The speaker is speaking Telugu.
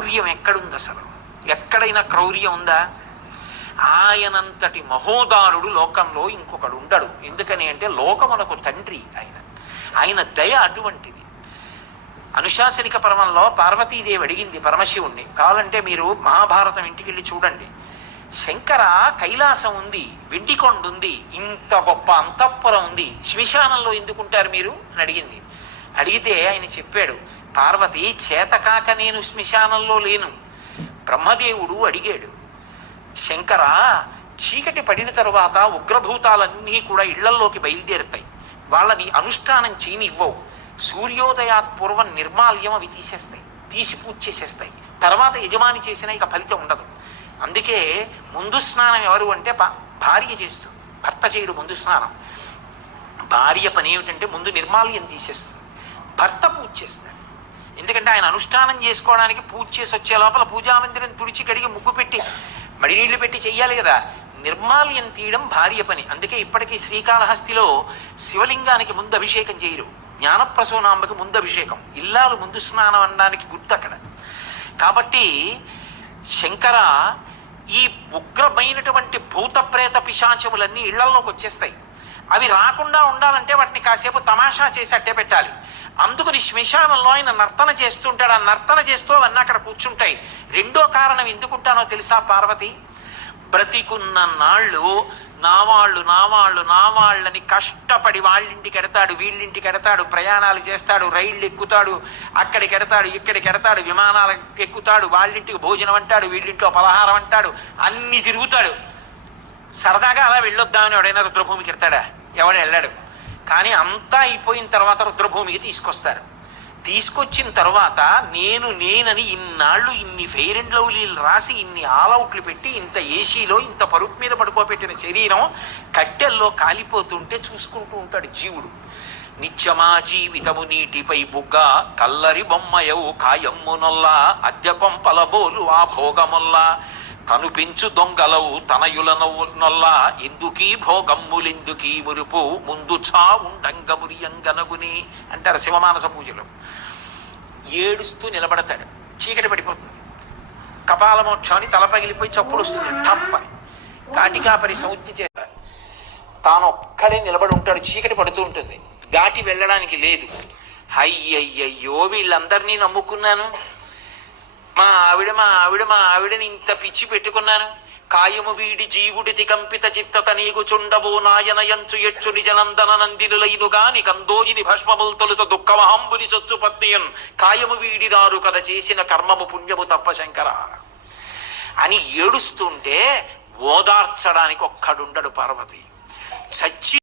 క్రౌర్యం ఎక్కడుంది అసలు? ఎక్కడైనా క్రౌర్యం ఉందా? ఆయనంతటి మహోదారుడు లోకంలో ఇంకొకడు ఉండడు. ఎందుకని అంటే లోకమునకు తండ్రి ఆయన. ఆయన దయ అటువంటిది. అనుశాసనిక పర్వంలో పార్వతీదేవి అడిగింది పరమశివుణ్ణి, కావాలంటే మీరు మహాభారతం ఇంటికి వెళ్ళి చూడండి, శంకర కైలాసం ఉంది, వెండికొండ ఉంది, ఇంత గొప్ప అంతఃపురం ఉంది, శ్మశానంలో ఎందుకుంటారు మీరు అని అడిగింది. అడిగితే ఆయన చెప్పాడు, పార్వతి చేతకాక నేను శ్మశానంలో లేను. బ్రహ్మదేవుడు అడిగాడు, శంకర చీకటి పడిన తరువాత ఉగ్రభూతాలన్నీ కూడా ఇళ్లల్లోకి బయలుదేరుతాయి, వాళ్ళని అనుష్ఠానం చేయనివ్వవు, సూర్యోదయాత్ పూర్వం నిర్మాల్యం అవి తీసేస్తాయి, తీసి పూజ చేసేస్తాయి, తర్వాత యజమాని చేసినా ఇక ఫలితం ఉండదు. అందుకే ముందు స్నానం ఎవరు అంటే భార్య చేస్తుంది, భర్త చేయడు ముందు స్నానం. భార్య పని ఏమిటంటే ముందు నిర్మాల్యం తీసేస్తుంది, భర్త పూజ చేస్తాడు. ఎందుకంటే ఆయన అనుష్ఠానం చేసుకోవడానికి పూజ చేసి వచ్చే లోపల పూజామందిరం తుడిచి కడిగి ముగ్గు పెట్టి మడి నీళ్లు పెట్టి చెయ్యాలి కదా. నిర్మాల్యం తీయడం భార్య పని. అందుకే ఇప్పటికీ శ్రీకాళహస్తిలో శివలింగానికి ముందు అభిషేకం చేయరు, జ్ఞానప్రసూనాంబకి ముందు అభిషేకం, ఇల్లాలు ముందు స్నానం అనడానికి గుర్తు అక్కడ. కాబట్టి శంకర ఈ ఉగ్రమైనటువంటి భూత ప్రేత పిశాచములన్నీ ఇళ్లల్లోకి వచ్చేస్తాయి. అవి రాకుండా ఉండాలంటే వాటిని కాసేపు తమాషా చేసి అట్టే పెట్టాలి. అందుకని శ్మశానంలో ఆయన నర్తన చేస్తుంటాడు. ఆ నర్తన చేస్తూ అవన్నీ అక్కడ కూర్చుంటాయి. రెండో కారణం ఎందుకుంటానో తెలుసా పార్వతి? బ్రతికున్న నాళ్ళు నావాళ్ళని కష్టపడి వాళ్ళింటికి ఎడతాడు, వీళ్ళింటికి ఎడతాడు, ప్రయాణాలు చేస్తాడు, రైళ్ళు ఎక్కుతాడు, అక్కడికి ఎడతాడు, ఇక్కడికి ఎడతాడు, విమానాలు ఎక్కుతాడు, వాళ్ళింటికి భోజనం అంటాడు, వీళ్ళింట్లో పలహారం అంటాడు, అన్ని తిరుగుతాడు. సరదాగా అలా వెళ్ళొద్దామని ఎవడైనా రుద్రభూమికి ఎడతాడా? ఎవడు వెళ్ళాడు. కానీ అంతా అయిపోయిన తర్వాత రుద్రభూమికి తీసుకొస్తారు. తీసుకొచ్చిన తర్వాత నేనని ఇన్నాళ్ళు ఇన్ని ఫెయిర్ అండ్ లవ్లీలు రాసి ఇన్ని ఆల్అవుట్లు పెట్టి ఇంత ఏసీలో ఇంత పరుపు మీద పడుకోబెట్టిన శరీరం కట్టెల్లో కాలిపోతుంటే చూసుకుంటూ ఉంటాడు జీవుడు. నిత్యమా జీవితము నీటిపై బుగ్గ కల్లరి బొమ్మయవు కాయమ్మునొల్లా అద్దె కొంపలబోలు ఆ భోగముల్లా తను పెంచు దొంగలవు తనయుల నొల్లా ఎందుకీ భోగమ్ములెందుకీ మురుపు ముందు చావుండంగమురియంగనగుని అంటారు శివమానస పూజలో. ఏడుస్తూ నిలబడతాడు, చీకటి పడిపోతుంది, కపాలమోక్షాన్ని తల పగిలిపోయి చప్పుడు వస్తుంది, తప్పని కాటికాపరి సంజ్ఞ చేస్తారు. తాను ఒక్కడే నిలబడి ఉంటాడు, చీకటి పడుతూ ఉంటుంది, దాటి వెళ్ళడానికి లేదు. అయ్యయ్యో వీళ్ళందరినీ నమ్ముకున్నాను, మా ఆవిడని ఇంత పిచ్చి పెట్టుకున్నాను, కాయము వీడి జీవుడితి కంపిత చిత్తత నీకు చుండబో నాయనయంచు ఎచ్చు నిజనందన నందినులైనుగా నికందోజిని భస్మముల్ తొలుత దుఃఖమహంబుని సొచ్చు పత్నియన్ కాయము వీడిరారు కథ చేసిన కర్మము పుణ్యము తప్ప శంకర అని ఏడుస్తుంటే ఓదార్చడానికి ఒక్కడుండడు పార్వతి. చచ్చి